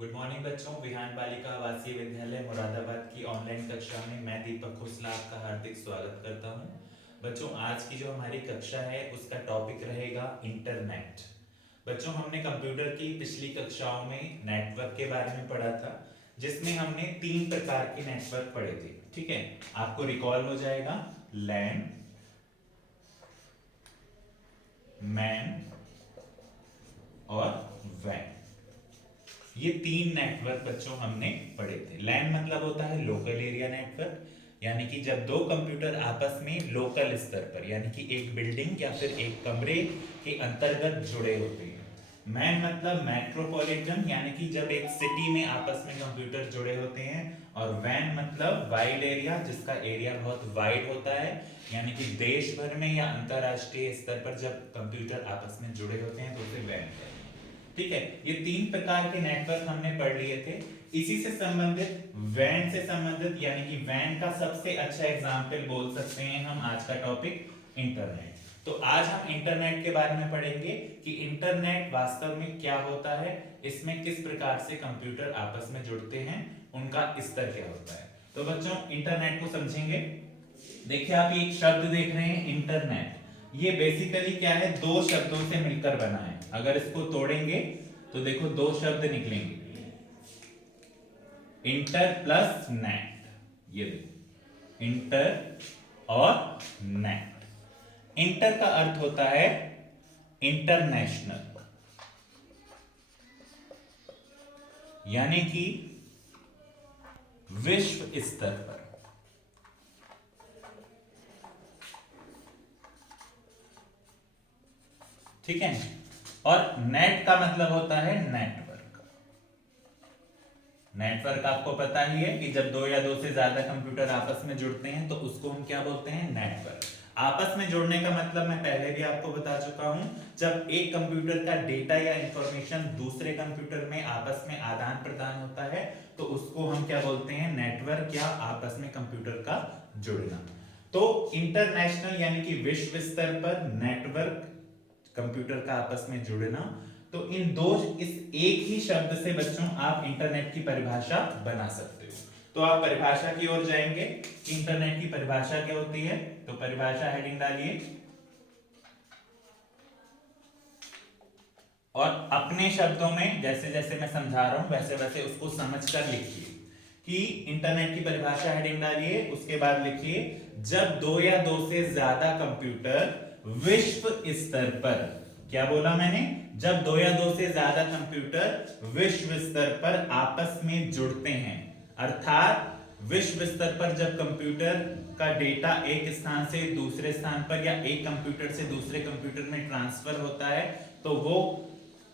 Good morning बच्चों। विहान बालिका आवासीय विद्यालय मुरादाबाद की ऑनलाइन कक्षा में मैं दीपक खोसला आपका हार्दिक स्वागत करता हूं। बच्चों, आज की जो हमारी कक्षा है उसका टॉपिक रहेगा इंटरनेट। बच्चों, हमने कंप्यूटर की पिछली कक्षाओं में नेटवर्क के बारे में पढ़ा था, जिसमें हमने 3 प्रकार के नेटवर्क पढ़े थे। ठीक है, आपको रिकॉल हो जाएगा। लैन, मैन और वैन। ये 3 नेटवर्क बच्चों हमने पढ़े थे। लैन मतलब होता है लोकल एरिया नेटवर्क, यानी कि जब दो कंप्यूटर आपस में लोकल स्तर पर यानी कि एक बिल्डिंग या फिर एक कमरे के अंतर्गत जुड़े होते हैं। मैन मतलब मेट्रोपॉलिटन, यानी कि जब एक सिटी में आपस में कंप्यूटर जुड़े होते हैं। और वैन मतलब वाइड एरिया, जिसका एरिया बहुत वाइड होता है, यानी कि देश भर में या अंतरराष्ट्रीय स्तर पर जब कंप्यूटर आपस में जुड़े होते हैं तो उसे वैन कहते हैं। ठीक है, ये 3 प्रकार के नेटवर्क हमने पढ़ लिए थे। इसी से संबंधित वैन से संबंधित यानी कि वैन का सबसे अच्छा एग्जाम्पल बोल सकते हैं हम आज का टॉपिक इंटरनेट। तो आज हम इंटरनेट के बारे में पढ़ेंगे कि इंटरनेट वास्तव में क्या होता है, इसमें किस प्रकार से कंप्यूटर आपस में जुड़ते हैं, उनका स्तर क्या होता है। तो बच्चों, इंटरनेट को समझेंगे। देखिए, आप एक शब्द देख रहे हैं इंटरनेट। ये बेसिकली क्या है, 2 शब्दों से मिलकर बना है। अगर इसको तोड़ेंगे तो देखो 2 शब्द निकलेंगे, इंटर प्लस नेट। ये देखो, इंटर और नेट। इंटर का अर्थ होता है इंटरनेशनल, यानी कि विश्व स्तर पर। ठीक है, और नेट का मतलब होता है नेटवर्क। नेटवर्क आपको पता ही है कि जब 2 या 2 से ज्यादा कंप्यूटर आपस में जुड़ते हैं तो उसको हम क्या बोलते हैं, नेटवर्क। आपस में जुड़ने का मतलब मैं पहले भी आपको बता चुका हूं, जब एक कंप्यूटर का डेटा या इंफॉर्मेशन दूसरे कंप्यूटर में आपस में आदान प्रदान होता है तो उसको हम क्या बोलते हैं, नेटवर्क या आपस में कंप्यूटर का जुड़ना। तो इंटरनेशनल यानी कि विश्व स्तर पर, नेटवर्क कंप्यूटर का आपस में जुड़ना। तो इस एक ही शब्द से बच्चों आप इंटरनेट की परिभाषा बना सकते हो। तो आप परिभाषा की ओर जाएंगे कि इंटरनेट की परिभाषा क्या होती है। तो परिभाषा हेडिंग डालिए और अपने शब्दों में जैसे जैसे मैं समझा रहा हूं वैसे वैसे उसको समझकर लिखिए। कि इंटरनेट की परिभाषा हेडिंग डालिए, उसके बाद लिखिए जब 2 या 2 से ज्यादा कंप्यूटर विश्व स्तर पर, क्या बोला मैंने, जब 2 या 2 से ज्यादा कंप्यूटर विश्व स्तर पर आपस में जुड़ते हैं। अर्थात विश्व स्तर पर जब कंप्यूटर का डेटा एक स्थान से दूसरे स्थान पर या एक कंप्यूटर से दूसरे कंप्यूटर में ट्रांसफर होता है तो वो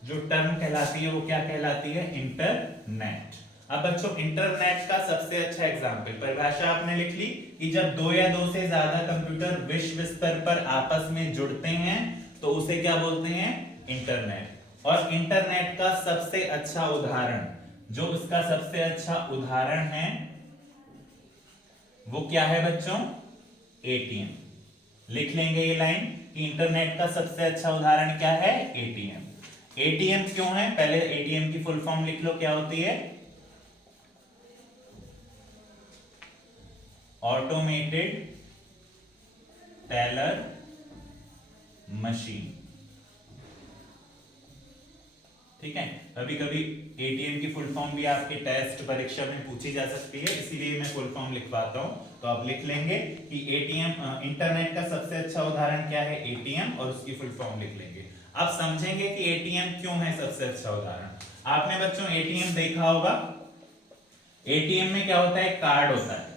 जो टर्म कहलाती है वो क्या कहलाती है, इंटरनेट। अब बच्चों, इंटरनेट का सबसे अच्छा एग्जांपल, परिभाषा आपने लिख ली कि जब 2 या 2 से ज्यादा कंप्यूटर विश्व स्तर पर आपस में जुड़ते हैं तो उसे क्या बोलते हैं, इंटरनेट। और इंटरनेट का सबसे अच्छा उदाहरण, जो इसका सबसे अच्छा उदाहरण है वो क्या है बच्चों, एटीएम। लिख लेंगे ये लाइन कि इंटरनेट का सबसे अच्छा उदाहरण क्या है, एटीएम। एटीएम क्यों है, पहले एटीएम की फुल फॉर्म लिख लो, क्या होती है, ऑटोमेटेड टेलर मशीन। ठीक है, कभी कभी एटीएम की फुल फॉर्म भी आपके टेस्ट परीक्षा में पूछी जा सकती है, इसीलिए मैं फुल फॉर्म लिखवाता हूं। तो आप लिख लेंगे कि एटीएम, इंटरनेट का सबसे अच्छा उदाहरण क्या है, एटीएम, और उसकी फुल फॉर्म लिख लेंगे। आप समझेंगे कि एटीएम क्यों है सबसे अच्छा उदाहरण। आपने बच्चों एटीएम देखा होगा, एटीएम में क्या होता है, कार्ड होता है।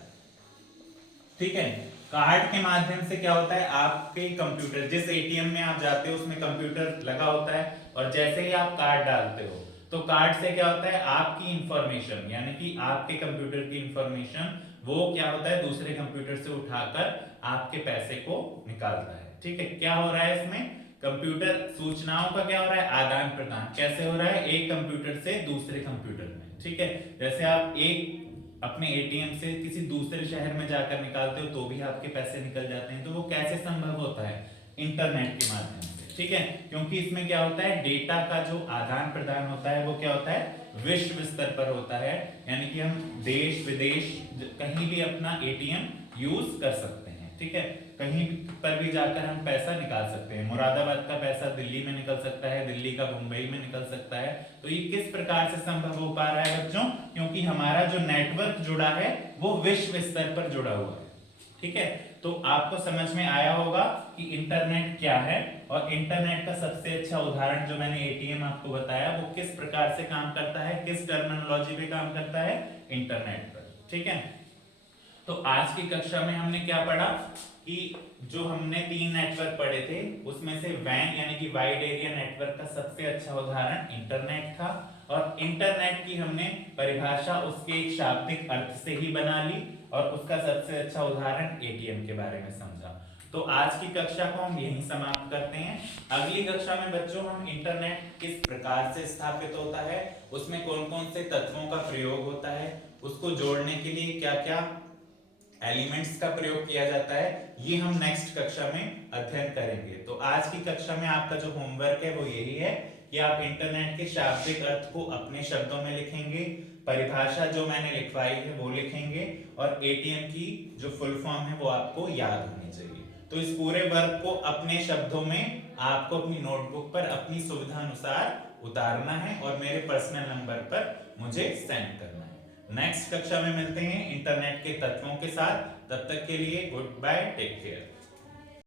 ठीक है, कार्ड के माध्यम से क्या होता है, आपके कंप्यूटर, जिस एटीएम में आप जाते हो उसमें कंप्यूटर लगा होता है, और जैसे ही आप कार्ड डालते हो तो कार्ड से क्या होता है, आपकी इंफॉर्मेशन यानी कि आपके कंप्यूटर की इंफॉर्मेशन वो क्या होता है, दूसरे कंप्यूटर से उठाकर आपके पैसे को निकालता है। ठीक है, क्या हो रहा है इसमें, कंप्यूटर सूचनाओं का क्या हो रहा है, आदान प्रदान कैसे हो रहा है, एक कंप्यूटर से दूसरे कंप्यूटर में। ठीक है, जैसे आप एक अपने एटीएम से किसी दूसरे शहर में जाकर निकालते हो तो भी आपके पैसे निकल जाते हैं, तो वो कैसे संभव होता है, इंटरनेट के माध्यम से। ठीक है, क्योंकि इसमें क्या होता है, डेटा का जो आदान प्रदान होता है वो क्या होता है, विश्व स्तर पर होता है। यानी कि हम देश विदेश कहीं भी अपना एटीएम यूज कर सकते हैं। ठीक है, कहीं पर भी जाकर हम पैसा निकाल सकते हैं। मुरादाबाद का पैसा दिल्ली में निकल सकता है, दिल्ली का मुंबई में निकल सकता है। तो ये किस प्रकार से संभव हो पा रहा है बच्चों, क्योंकि हमारा जो नेटवर्क जुड़ा है वो विश्व स्तर पर जुड़ा हुआ है। ठीक है, तो आपको समझ में आया होगा कि इंटरनेट क्या है, और इंटरनेट का सबसे अच्छा उदाहरण जो मैंने एटीएम आपको बताया वो किस प्रकार से काम करता है, किस टर्मिनोलॉजी पे काम करता है, इंटरनेट पर। ठीक है, तो आज की कक्षा में हमने क्या पढ़ा कि जो हमने 3 नेटवर्क पढ़े थे उसमें से वैन यानी कि वाइड एरिया नेटवर्क का सबसे अच्छा उदाहरण इंटरनेट था, और इंटरनेट की हमने परिभाषा उसके एक शाब्दिक अर्थ से ही बना ली, और उसका सबसे अच्छा उदाहरण एटीएम के बारे में समझा। तो आज की कक्षा को हम यहीं समाप्त करते हैं। अगली कक्षा में बच्चों हम इंटरनेट किस प्रकार से स्थापित होता है, उसमें कौन कौन से तत्वों का प्रयोग होता है, उसको जोड़ने के लिए क्या क्या एलिमेंट्स का प्रयोग किया जाता है, ये हम नेक्स्ट कक्षा में अध्ययन करेंगे। तो आज की कक्षा में आपका जो होमवर्क है वो यही है कि आप इंटरनेट के शाब्दिक अर्थ को अपने शब्दों में लिखेंगे, परिभाषा जो मैंने लिखवाई है वो लिखेंगे, और एटीएम की जो फुल फॉर्म है वो आपको याद होनी चाहिए। तो इस पूरे वर्क को अपने शब्दों में आपको अपनी नोटबुक पर अपनी सुविधा अनुसार उतारना है और मेरे पर्सनल नंबर पर मुझे सेंड करना है। नेक्स्ट कक्षा में मिलते हैं इंटरनेट के तत्वों के साथ। तब तक के लिए गुड बाय, टेक केयर।